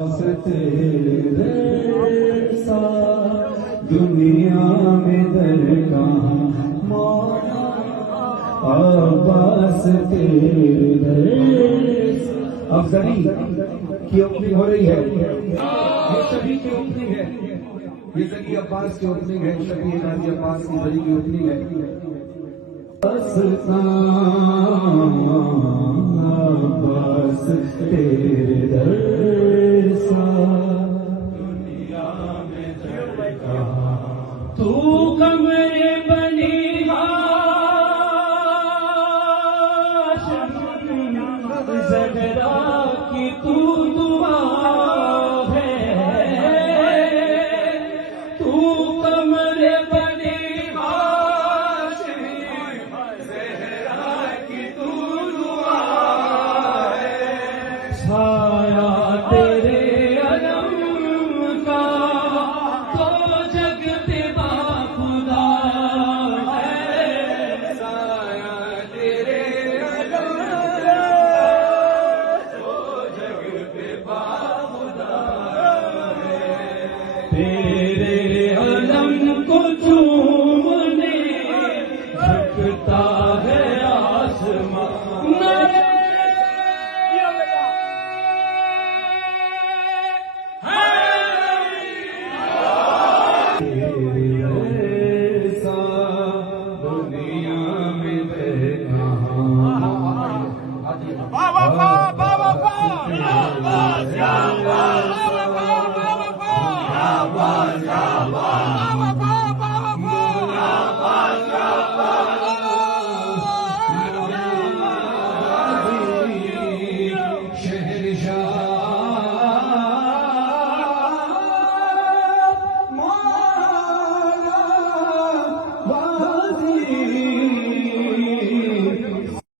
तेरे साथ दुनिया में दरगाह मौला अब्बास तेरे। अब जरी की ओपनिंग हो रही है, ये सभी की ओपनिंग है, ये जरी अब्बास की ओपनिंग है, सभी गाजी अब्बास की जरी की ओपनिंग है। अब्बास तेरे दर